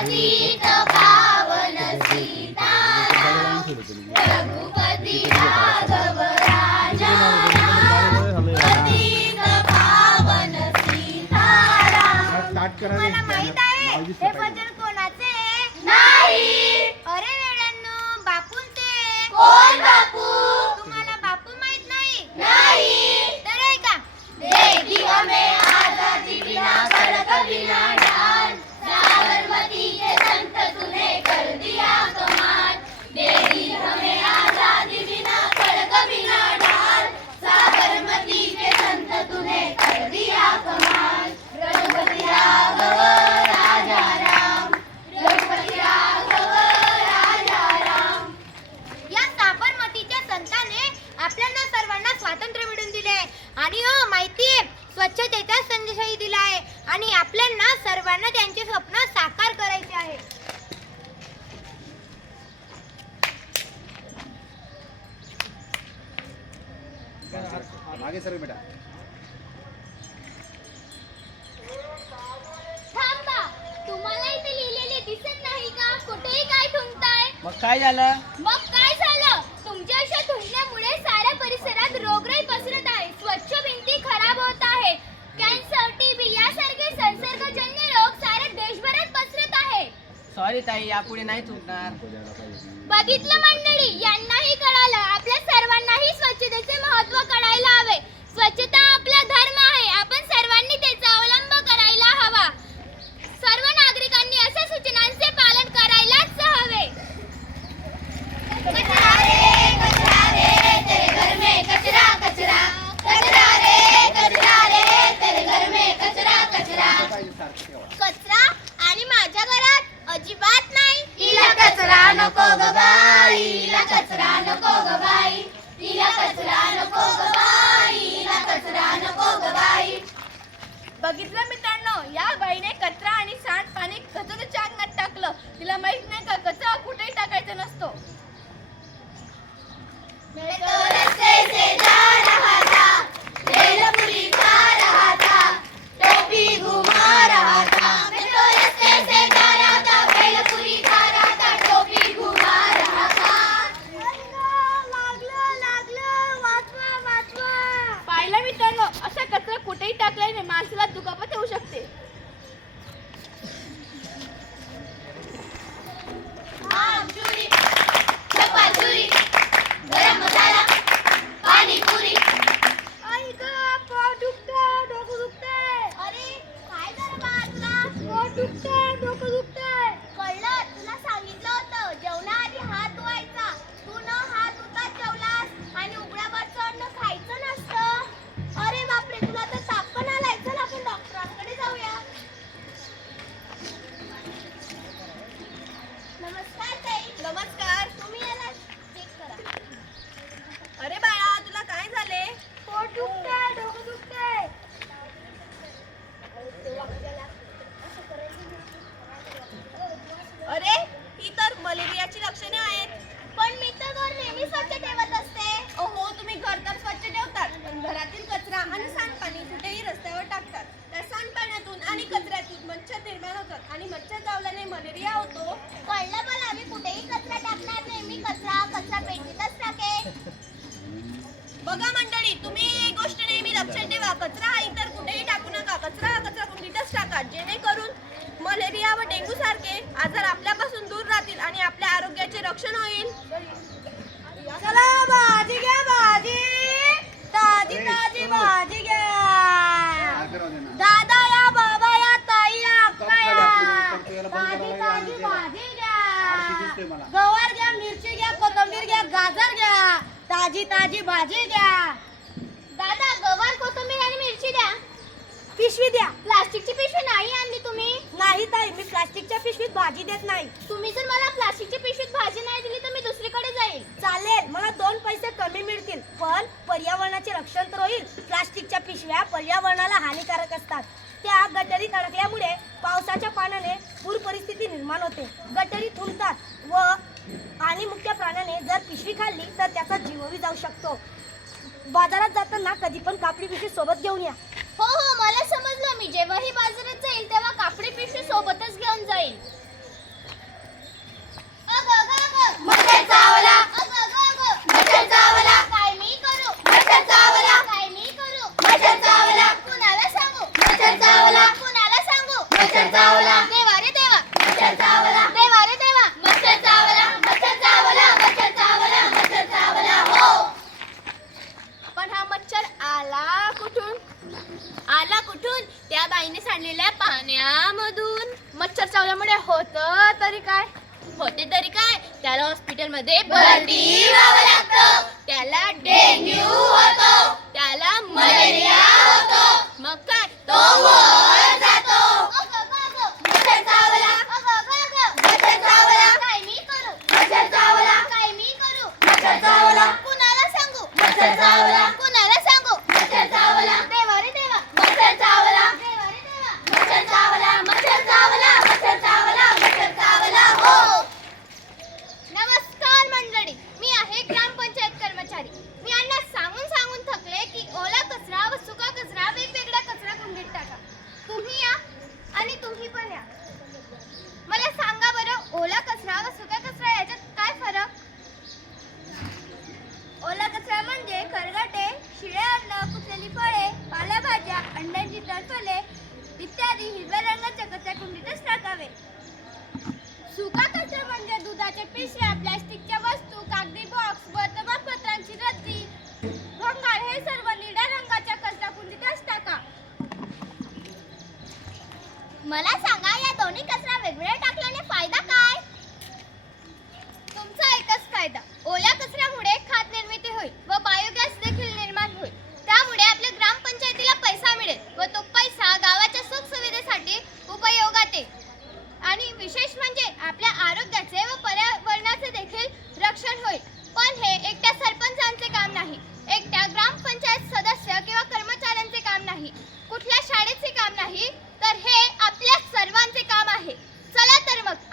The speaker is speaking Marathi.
पतित पावन रघुपति राघव राजा मला माहीत आहे हे भजन कोणाचे नाही अरे वेळांनो बापूंचे कोण बापू तुम्हाला बापू माहीत नाही नाही तर आहे का दे दी हमें आजादी बिना सड़क बिना ढाल साबरमती के संत तूने कर दिया कमाल दे दी हमें आजादी बिना सड़क बिना ढाल साबरमती के संत तूने कर दिया कमाल रघुपति राघव राजा राम रघुपति राघव राजा राम या साबरमतीच्या संताने आपल्याला सर्वांना स्वातंत्र्य मिळवून दिले आणि हो माहितीये स्वच्छतेचा संदेशही दिला आहे आणि आपल्याला सर्वांना त्यांचे स्वप्न साकार करायचे आहे मागे सर बेटा. थांबा तुम्हाला इथे लिहिलेले दिसत नाही का? कुठेही काय थुंकताय? मग काय झालं? मग सॉरी ताई यापुढे नाही चुकणार. बघितलं मंडळी यांनाही कळालं. आपल्या सर्वांनाही स्वच्छतेचे महत्त्व कळायला हवे. स्वच्छता आपला धर्म आहे. आपण सर्वांनी त्याचा अवलंब करायला हवा. सर्व नागरिकांनी अशा सूचनांचे पालन करायलाच हवे. कचरा रे कचरा रे तेरे घर में कचरा कचरा. कचरा रे कचरा रे तेरे घर में कचरा कचरा. पाहिजे सारखं ठेवा कचरा आणि माझ्या घरात अजिबात नाही. हिला कचरा नको ग बाई. हिला कचरा नको ग बाई. हिला कचरा नको ग बाई. हिला कचरा नको ग बाई. बघितलं मित्रांनो या बाईने कचरा आणि सांडपाणी कचऱ्याच्या अंगणात टाकलं. तिला माहीत Stand up. होतात आणि मच्छर चावल्याने मलेरिया होतो. कळलं मला मी कुठेही कचरा टाकणार नाही. मी कचरा कचरा पेटीतच टाकेन. बघा मंडळी तुम्ही एक गोष्ट नेहमी लक्षात ठेवा. कचरा हा इतर कुठेही टाकू नका. कचरा हा कचरा कुंडीतच टाका. जेणेकरून मलेरिया व डेंग्यू सारखे आजार आपल्यापासून दूर राहतील आणि आपल्या आरोग्याचे रक्षण होईल चला भाजी घ्या भाजी ताजी ताजी भाजी घ्या मागे राहू दे ना. दादा या बाबा या ताई या अक्का खाली या आपण तेल बंद ताजी करायला ताजी लागेल. भाजी आरती घ्या दिसते मला. गवार घ्या मिरची घ्या कोथिंबीर घ्या गाजर घ्या ताजी ताजी भाजी घ्या दादा गवार कोथिंबीर आणि मिरची द्या. पिशवी द्या. प्लास्टिकची पिशवी नाही आणली तुम्ही? नाही ताई मी प्लास्टिकच्या पिशवीत भाजी देत नाही. तुम्ही जर मला प्लास्टिकच्या पिशवीत भाजी नाही दिली तर मी दुसरीकडे जाईल चालेल मला दोन पैसे कमी मिळतील पण पर्यावरणाचे रक्षण तर होईल. प्लास्टिकच्या पिशव्या पर्यावरणाला हानिकारक असतात. त्या गटरीत अडकल्यामुळे पावसाच्या पाण्याने पूर परिस्थिती निर्माण होते. गटरी थुंकतात व आणि मुख्य प्राण्याने जर पिशवी खाल्ली तर त्याचा जीवही जाऊ शकतो बाजारात जाताना कधी पण कापडी पिशवी सोबत घेऊन या. आईने सांडलेल्या पाण्यामधून. मच्छर चावल्यामुळे होत तरी काय? होते तरी काय? त्याला हॉस्पिटलमध्ये भरती व्हावं त्याला डेंग्यू होतो. त्याला मलेरिया होतो. मग काय? तो मला सांगा या दोन्ही कचरा वेगवेगळ्या टाकल्याने फायदा काय? तुमचा एकच फायदा ओल्या कचऱ्यामुळे खाद निर्मिती होईल व बायोगॅस देखील निर्माण होईल. त्यामुळे आपल्या ग्रामपंचायतीला पैसा मिळेल व तो पैसा गावाच्या सुखसुविधेसाठी उपयोगात येईल. आणि विशेष म्हणजे आपल्या आरोग्याचे व पर्यावरणाचे देखील रक्षण होईल. पण हे एकट्या सरपंचांचे काम नाही एकट्या ग्रामपंचायत सदस्य किंवा कर्मचाऱ्यांचे काम नाही कुठल्या शाळेचे काम नाही हे आपल्या सर्वांचे काम आहे. चला तर मग.